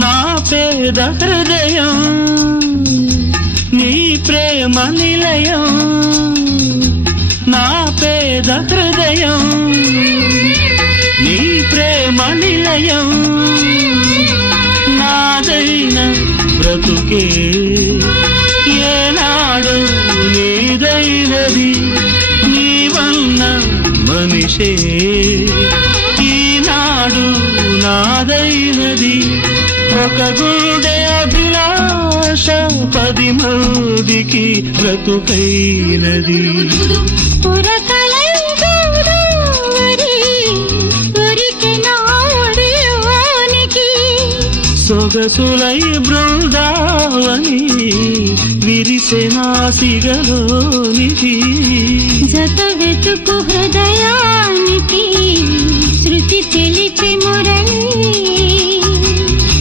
నా పేద హృదయం నీ ప్రేమ నిలయం, నా పేద హృదయం నీ ప్రేమ నిలయం. నాదైన బ్రతుకే ఏనాడు నీదైనది, నీవన్న మనిషే ఈనాడు నాదైనది. ఒక గుండె అభిలాష 10 మందికి బ్రతుకైనది. సొగసులై బృందావని విరిసెనా సిగలోనికి, జత వెతుకు హృదయానికి శృతి తెలిపి మురళి.